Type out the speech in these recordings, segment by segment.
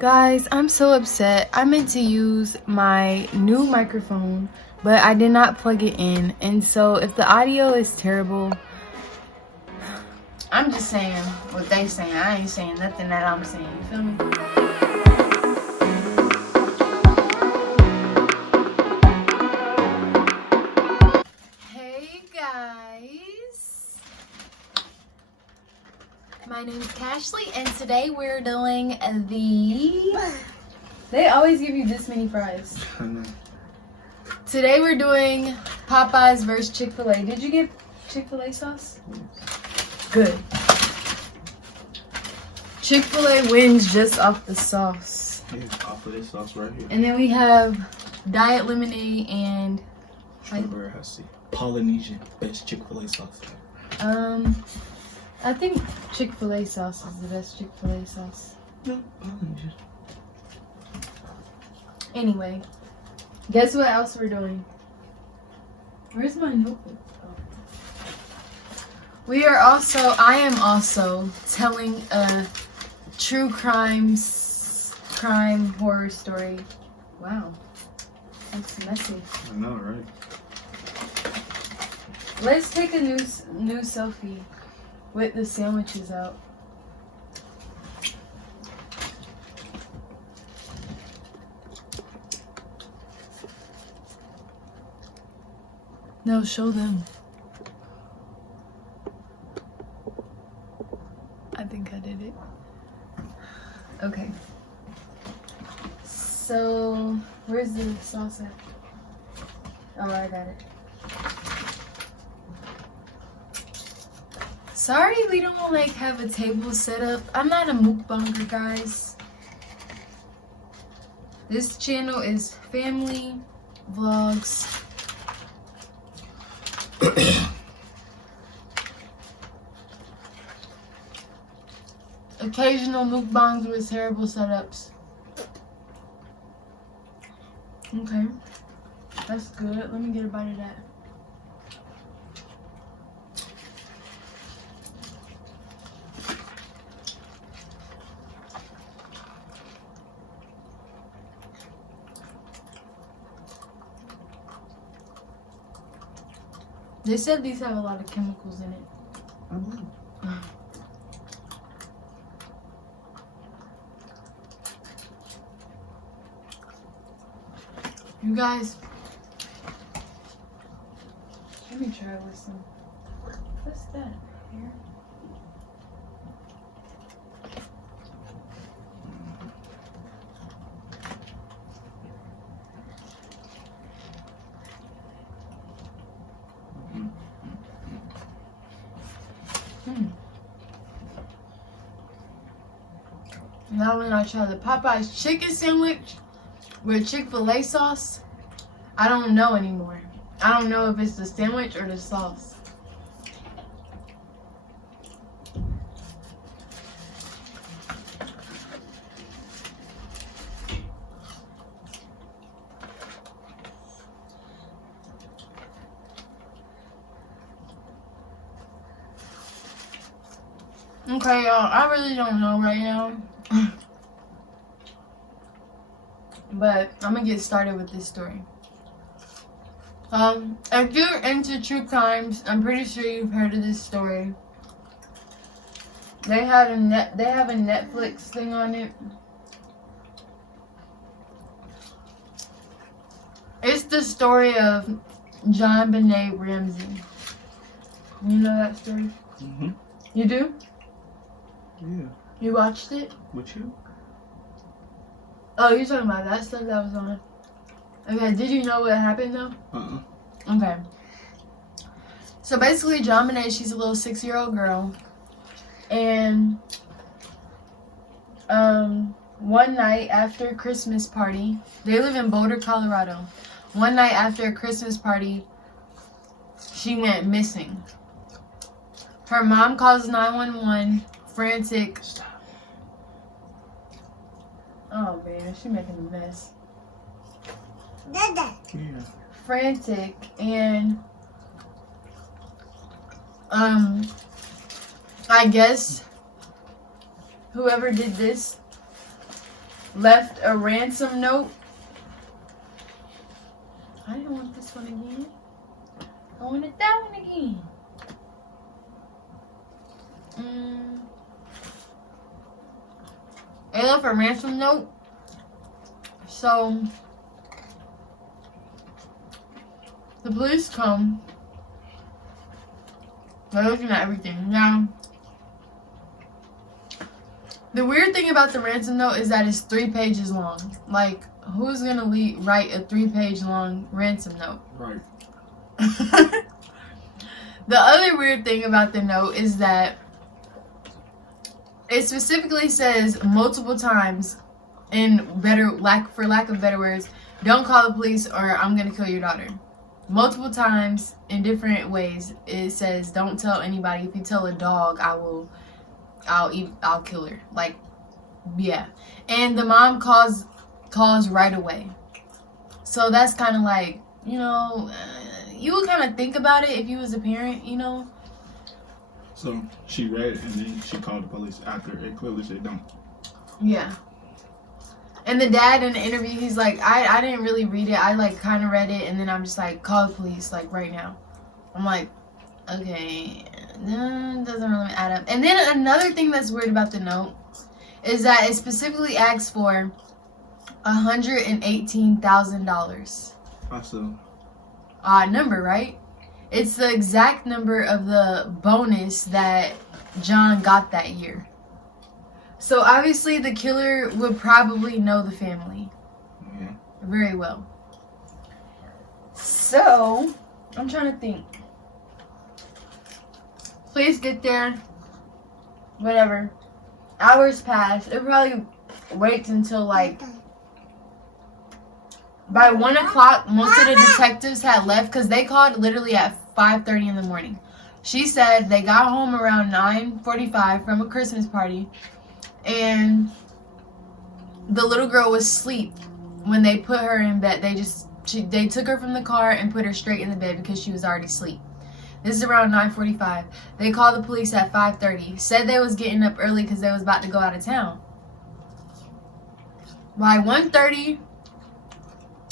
Guys, I'm so upset. I meant to use my new microphone, but I did not plug it in. And so if the audio is terrible, I'm just saying what they saying. I ain't saying nothing that I'm saying. You feel me? Hey guys. My name is Cashley, and today we're doing They always give you this many fries. I know. Today we're doing Popeyes versus Chick-Fil-A. Did you get Chick-Fil-A sauce? Good. Chick-Fil-A wins just off the sauce. Yeah, off of this sauce right here. And then we have Diet Lemonade and Strawberry Hussy. Polynesian. Best Chick-fil-A sauce. I think Chick-fil-A sauce is the best Chick-fil-A sauce. No, Polynesian. Anyway, guess what else we're doing? Where's my notebook? Oh. I am also telling a true crime horror story. Wow, that's messy. I know, right? Let's take a new selfie with the sandwiches out. No, show them. I think I did it. Okay. So, where's the sauce at? Oh, I got it. Sorry we don't have a table set up. I'm not a mukbanger, guys. This channel is family vlogs. Occasional mukbangs with terrible setups. Okay. That's good. Let me get a bite of that. They said these have a lot of chemicals in it. I know. You guys, let me try with some. What's that? Here. Now when I try the Popeyes chicken sandwich with Chick-fil-A sauce, I don't know anymore. I don't know if it's the sandwich or the sauce. Okay, y'all, I really don't know right now. But I'm gonna get started with this story. If you're into true crimes, I'm pretty sure you've heard of this story. They have a Netflix thing on it. It's the story of John Benet Ramsey. You know that story? Mm-hmm. You do? Yeah. You watched it? With you? Oh, you're talking about that stuff that was on. Okay, did you know what happened though? Okay. So basically, John Benet, she's a little 6-year-old girl. And one night after a Christmas party, they live in Boulder, Colorado. One night after a Christmas party, she went missing. Her mom calls 911, frantic. Oh man, she's making a mess. Yeah. Frantic, and I guess whoever did this left a ransom note. I didn't want this one again. I wanted that one again. They left a ransom note. So the police come. They're looking at everything. Now, the weird thing about the ransom note is that it's 3 pages long. Like, who's gonna write a 3-page long ransom note? Right. The other weird thing about the note is that it specifically says multiple times, for lack of better words, don't call the police or I'm gonna kill your daughter. Multiple times in different ways it says don't tell anybody. If you tell a dog, I'll kill her. Like, yeah. And the mom calls right away. So that's kind of like, you know, you would kind of think about it if you was a parent, you know. So she read it and then she called the police after it clearly said don't. Yeah. And the dad in the interview, he's like, I didn't really read it. I like kind of read it and then I'm just like, call the police like right now. I'm like, okay, doesn't really add up. And then another thing that's weird about the note is that it specifically asks for $118,000. That's a Odd number, right? It's the exact number of the bonus that John got that year. So obviously the killer would probably know the family very well. So I'm trying to think. Please get there. Whatever. Hours pass. It probably waits until like by 1 o'clock. Most of the detectives had left because they called literally at 5:30 in the morning. She said they got home around 9:45 from a Christmas party, and the little girl was asleep when they put her in bed. They took her from the car and put her straight in the bed because she was already asleep. This is around 9:45. They called the police at 5:30. Said they was getting up early because they was about to go out of town. By 1:30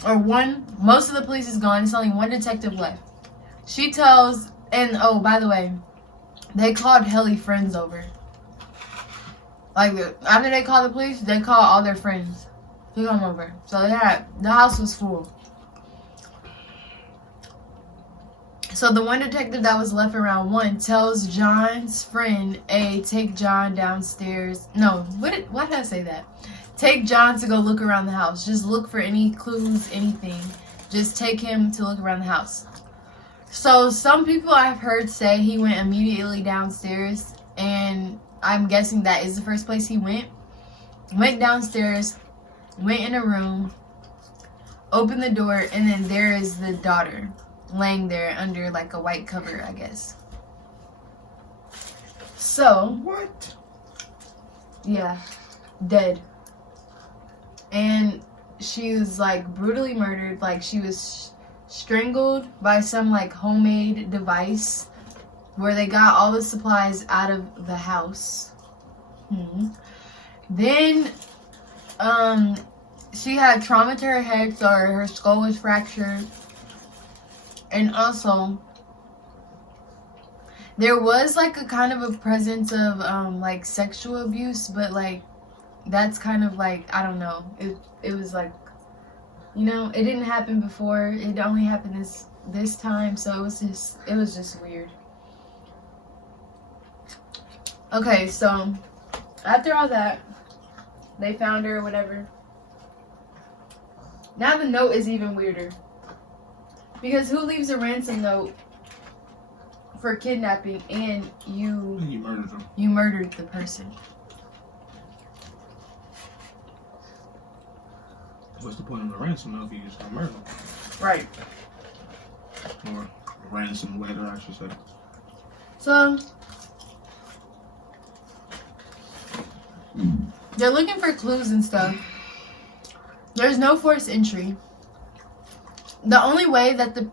or 1, most of the police is gone. It's only one detective left. She tells, and oh, by the way, they called hella friends over. Like, after they called the police, they called all their friends to come over. So the house was full. So the one detective that was left around 1 tells John's friend, hey, take John downstairs. No, why did I say that? Take John to go look around the house. Just look for any clues, anything. Just take him to look around the house. So some people I've heard say he went immediately downstairs, and I'm guessing that is the first place he went. Went downstairs, went in a room, opened the door, and then there is the daughter laying there under like a white cover, I guess. So what? Yeah, dead. And she was like brutally murdered. Like she was strangled by some like homemade device where they got all the supplies out of the house. Then she had trauma to her head, so her skull was fractured. And also there was like a kind of a presence of like sexual abuse, but like that's kind of like, I don't know, it was like, you know, it didn't happen before. It only happened this time, so it was just weird. Okay, so after all that, they found her or whatever. Now the note is even weirder. Because who leaves a ransom note for kidnapping and you murdered them? You murdered the person. What's the point of the ransom note if you just got murdered? Right. Or ransom letter, I should say. So they're looking for clues and stuff. There's no forced entry. The only way that the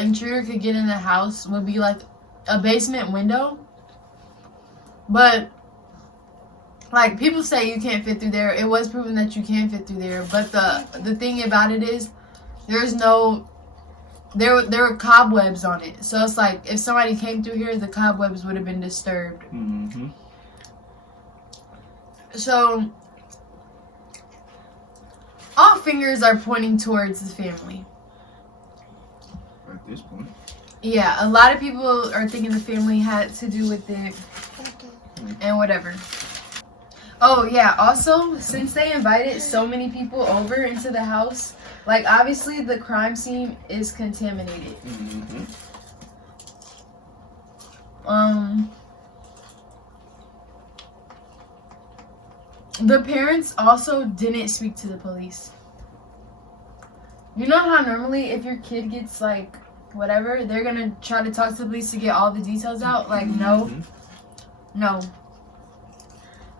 intruder could get in the house would be like a basement window. But like, people say you can't fit through there. It was proven that you can fit through there. But the thing about it is, there's no... There were cobwebs on it. So it's like, if somebody came through here, the cobwebs would have been disturbed. Mm-hmm. So, all fingers are pointing towards the family. At this point. Yeah, a lot of people are thinking the family had to do with it and whatever. Oh, yeah, also, since they invited so many people over into the house, like, obviously the crime scene is contaminated. Mm-hmm. The parents also didn't speak to the police. You know how normally if your kid gets, like, whatever, they're gonna try to talk to the police to get all the details out? Like, no. No.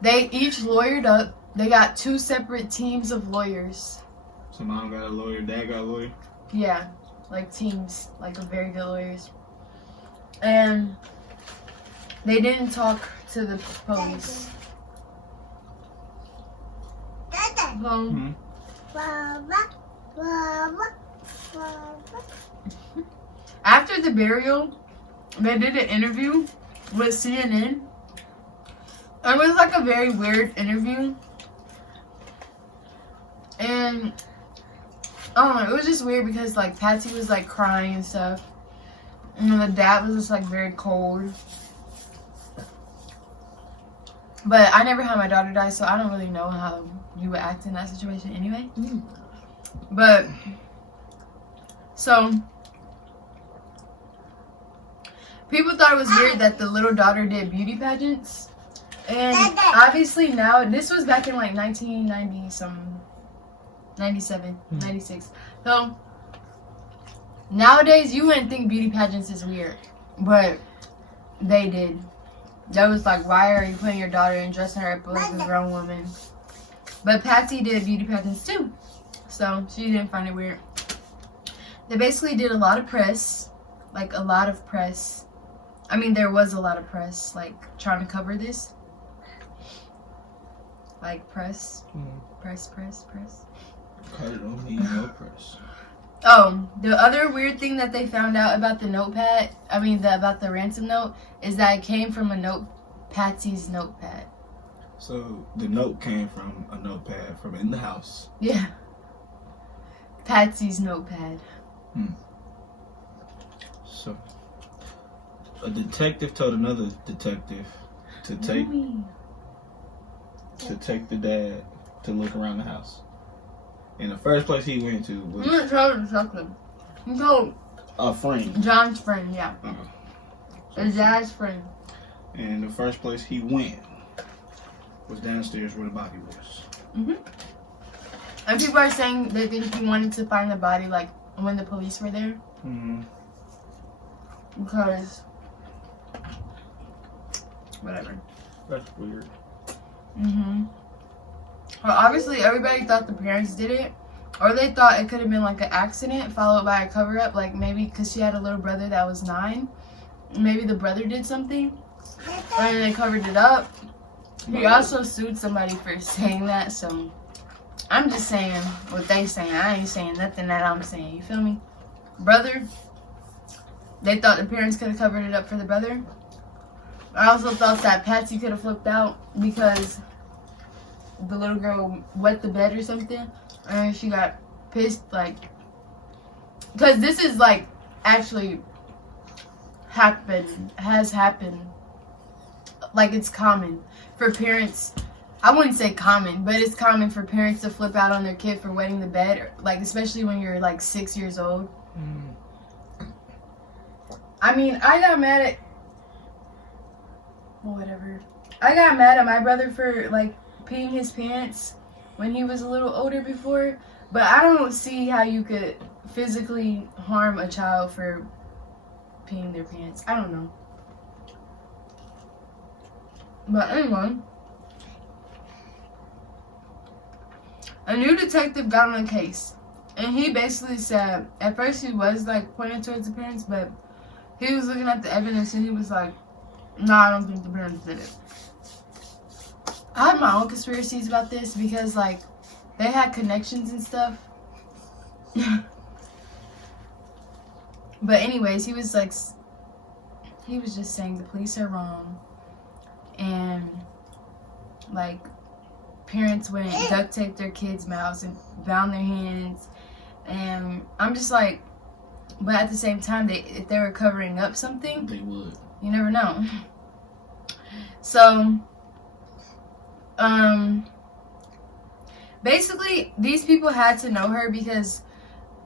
They each lawyered up. They got 2 separate teams of lawyers. So mom got a lawyer, dad got a lawyer? Yeah. Like, teams. Like, very good lawyers. And they didn't talk to the police. Mm-hmm. After the burial, they did an interview with CNN. It was like a very weird interview. And I don't know, it was just weird because like Patsy was like crying and stuff. And then the dad was just like very cold. But I never had my daughter die, so I don't really know how you would act in that situation anyway. But, so, people thought it was weird that the little daughter did beauty pageants. And obviously now, this was back in like 1990 some, 97, 96. So, nowadays you wouldn't think beauty pageants is weird. But, they did. That was like, why are you putting your daughter and dressing her up like a grown woman? But Patsy did beauty pageants too. So, she didn't find it weird. They basically did a lot of press. Like, a lot of press. I mean, there was a lot of press, like, trying to cover this. Like, press. Press. Cut it on me, no press. Oh, the other weird thing that they found out about the notepad, about the ransom note, is that it came from Patsy's notepad. So, the note came from a notepad from in the house. Yeah. Patsy's notepad. So, a detective told another detective to take the dad to look around the house. And the first place he went to was... He didn't tell the detective. He told... a friend. John's friend, yeah. His dad's friend. And the first place he went was downstairs where the body was. And people are saying they think he wanted to find the body, like, when the police were there. Because... whatever. That's weird. Well, obviously, everybody thought the parents did it. Or they thought it could have been, like, an accident followed by a cover-up. Like, maybe because she had a little brother that was 9. Maybe the brother did something. And they covered it up. He also sued somebody for saying that, so... I'm just saying what they saying. I ain't saying nothing that I'm saying. You feel me? Brother. They thought the parents could have covered it up for the brother. I also thought that Patsy could have flipped out because the little girl wet the bed or something. And she got pissed, like... Because this is, like, actually has happened. Like, it's common for parents... I wouldn't say common, but it's common for parents to flip out on their kid for wetting the bed, or, like, especially when you're like 6 years old. I mean, I got mad at my brother for like peeing his pants when he was a little older before, but I don't see how you could physically harm a child for peeing their pants. I don't know. But anyway. A new detective got on the case, and he basically said, at first he was like pointing towards the parents, but he was looking at the evidence and he was like, no, I don't think the parents did it. I have my own conspiracies about this because, like, they had connections and stuff. But anyways, he was just saying the police are wrong. And, like, parents wouldn't duct tape their kids' mouths and bound their hands. And I'm just like, but at the same time, if they were covering up something, They would. you never know. So, basically, these people had to know her because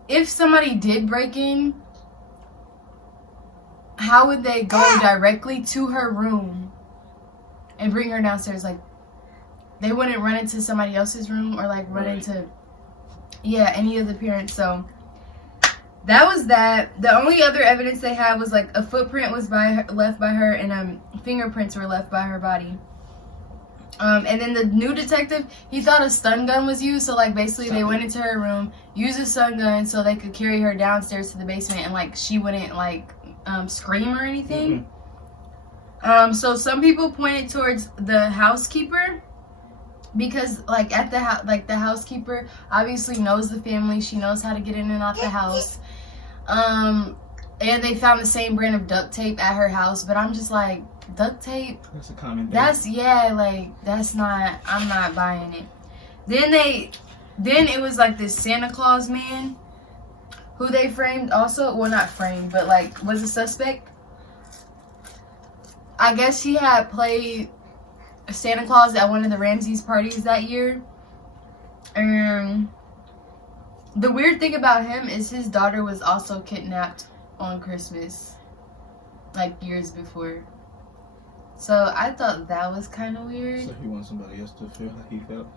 if somebody did break in, how would they go directly to her room and bring her downstairs? Like, they wouldn't run into somebody else's room or, like, run into, any of the parents. So, that was that. The only other evidence they had was, like, a footprint was left by her and fingerprints were left by her body. And then the new detective, he thought a stun gun was used. So, like, basically they went into her room, used a stun gun so they could carry her downstairs to the basement and, like, she wouldn't, like, scream or anything. So some people pointed towards the housekeeper because, like, at the house, like, the housekeeper obviously knows the family. She knows how to get in and out the house. And they found the same brand of duct tape at her house, but I'm just like, duct tape? That's a common thing. That's not, I'm not buying it. Then it was like this Santa Claus man who they framed also, well, not framed, but, like, was a suspect. I guess he had played Santa Claus at one of the Ramsey's parties that year. And the weird thing about him is his daughter was also kidnapped on Christmas, like, years before. So I thought that was kind of weird. So he wants somebody else to feel like he felt?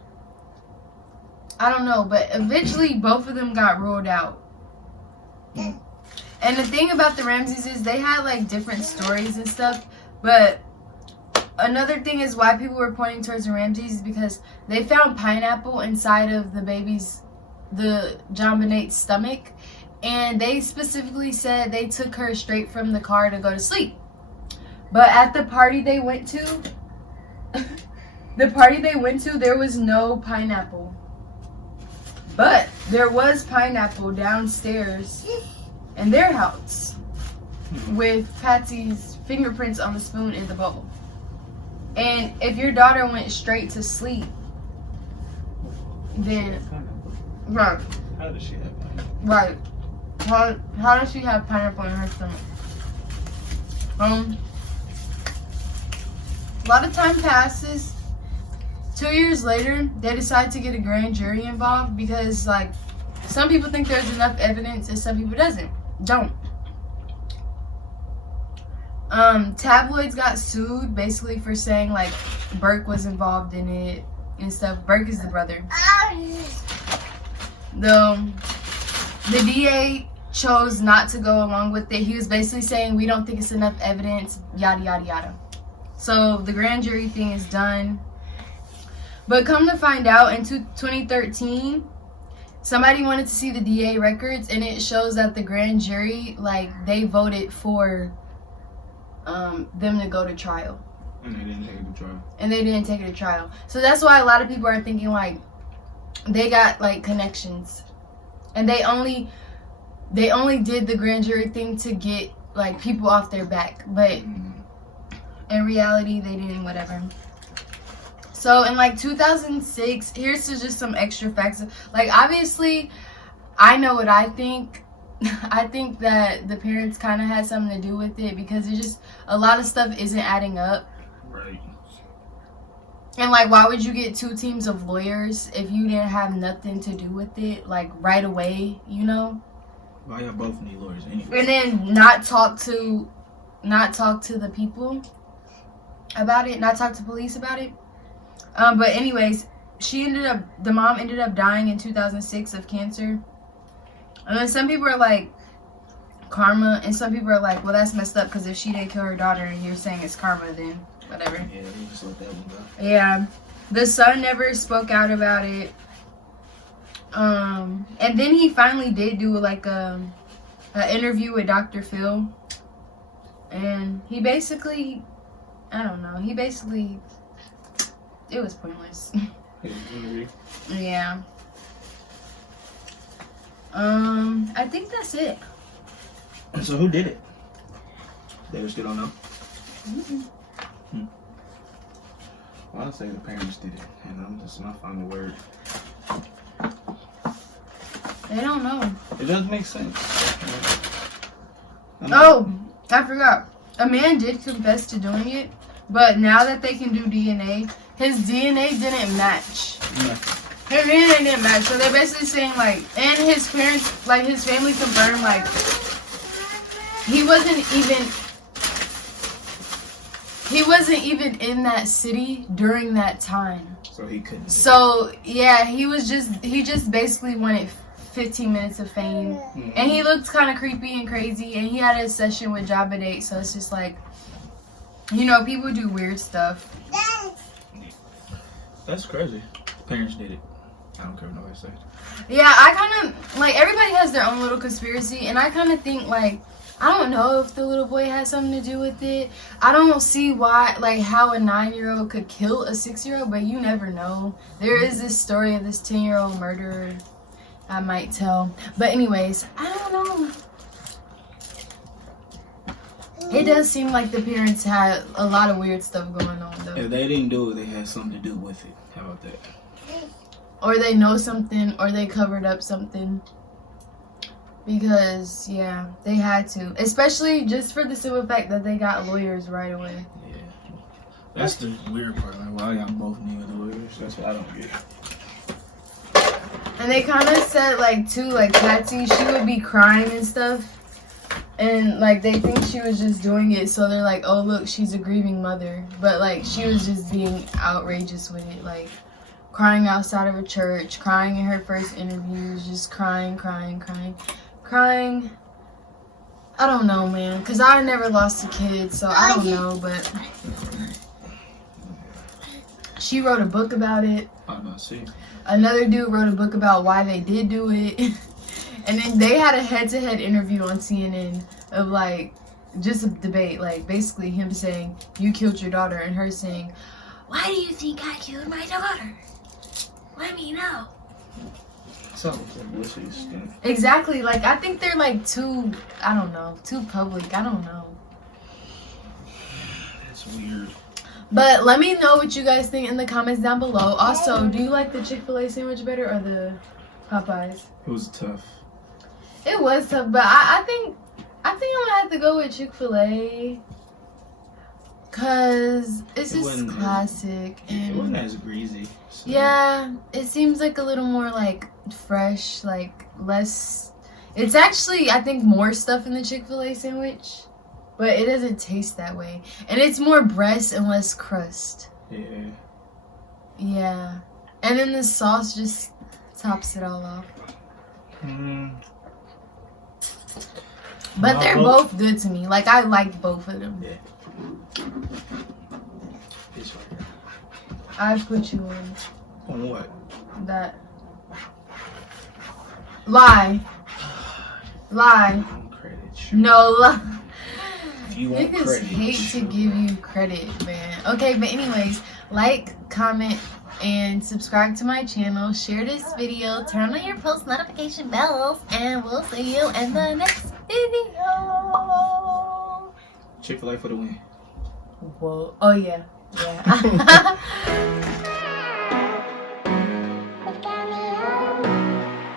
I don't know, but eventually both of them got ruled out. And the thing about the Ramseys is they had, like, different stories and stuff. But another thing is why people were pointing towards the Ramseys is because they found pineapple inside of the John Bonet's stomach. And they specifically said they took her straight from the car to go to sleep. But at the party they went to, there was no pineapple. But there was pineapple downstairs in their house with Patsy's fingerprints on the spoon in the bowl. And if your daughter went straight to sleep, then right. How does she have pineapple? Right. How does she have pineapple in her stomach? A lot of time passes. 2 years later, they decide to get a grand jury involved because, like, some people think there's enough evidence and some people don't. Tabloids got sued basically for saying, like, Burke was involved in it and stuff. Burke is the brother. The DA chose not to go along with it. He was basically saying, we don't think it's enough evidence, yada, yada, yada. So the grand jury thing is done. But come to find out, in 2013, somebody wanted to see the DA records, and it shows that the grand jury, like, they voted for them to go to trial. And they didn't take it to trial. So that's why a lot of people are thinking, like, they got, like, connections. And they only did the grand jury thing to get, like, people off their back. But in reality, they didn't, whatever. So in, like, 2006, here's just some extra facts. Like, obviously, I know what I think. I think that the parents kind of had something to do with it because it's just a lot of stuff isn't adding up. Right. And, like, why would you get 2 teams of lawyers if you didn't have nothing to do with it, like, right away, you know? Why y'all both need lawyers anyway? And then not talk to the people about it, not talk to police about it. But anyways, the mom ended up dying in 2006 of cancer. And then some people are like, karma, and some people are like, well, that's messed up because if she didn't kill her daughter and you're saying it's karma, then whatever. Yeah, you just let that one go. Yeah. The son never spoke out about it. And then he finally did do, like, an interview with Dr. Phil. And he basically, I don't know, it was pointless. Yeah. Yeah. I think that's it. So who did it? They still don't know. Well, I'd say the parents did it, and I'm just not finding the word. They don't know. It doesn't make sense. Oh, I forgot. A man did confess to doing it, but now that they can do DNA, his DNA didn't match. Yeah. His DNA didn't match, so they're basically saying like, and his parents, like his family confirmed like, he wasn't even in that city during that time. So he couldn't. So yeah, he just basically wanted 15 minutes of fame, and he looked kind of creepy and crazy, and he had a session with Jabba Date, so it's just like, you know, people do weird stuff. That's crazy. Parents did it. I don't care what nobody says. Yeah, I kind of like, everybody has their own little conspiracy, and I kind of think like, I don't know if the little boy had something to do with it. I don't see why, like, how a 9-year-old could kill a 6-year-old, but you never know. There is this story of this 10-year-old murderer I might tell. But anyways, I don't know. It does seem like the parents had a lot of weird stuff going on, though. If they didn't do it, they had something to do with it. How about that? Or they know something, or they covered up something. Because, yeah, they had to. Especially just for the simple fact that they got lawyers right away. Yeah. That's the weird part. Like, why y'all both need lawyers? That's what I don't get. And they kind of said, like, too, like, Patsy, she would be crying and stuff. And, like, they think she was just doing it. So they're like, oh, look, she's a grieving mother. But, like, she was just being outrageous with it. Like, crying outside of a church, crying in her first interviews, just crying. I don't know, man, because I never lost a kid, so I don't know, but she wrote a book about it. I'm not seeing. Another dude wrote a book about why they did do it. And then they had a head-to-head interview on CNN of, like, just a debate, like, basically him saying, you killed your daughter, and her saying, why do you think I killed my daughter? Let me know. Something publicity stuff. Exactly. Like, I think they're, like, too public. I don't know. That's weird. But let me know what you guys think in the comments down below. Also, do you like the Chick-Fil-A sandwich better or the Popeyes? It was tough. It was tough, but I think I'm gonna have to go with Chick-Fil-A. Cause it's just classic. And it wasn't as greasy. So. Yeah, it seems like a little more like fresh, like less. It's actually, I think, more stuff in the Chick-fil-A sandwich, but it doesn't taste that way. And it's more breast and less crust. Yeah. Yeah. And then the sauce just tops it all off. But they're both good to me. Like, I like both of them. Yeah. This right here. I put you on. On what? That. Lie. Credit, sure. No, lie. If you want Niggas credit, hate sure. to give you credit, man. Okay, but anyways, like, comment, and subscribe to my channel. Share this video. Turn on your post notification bells, and we'll see you in the next video. Chick-fil-A for the win. Whoa. Oh, yeah. Yeah.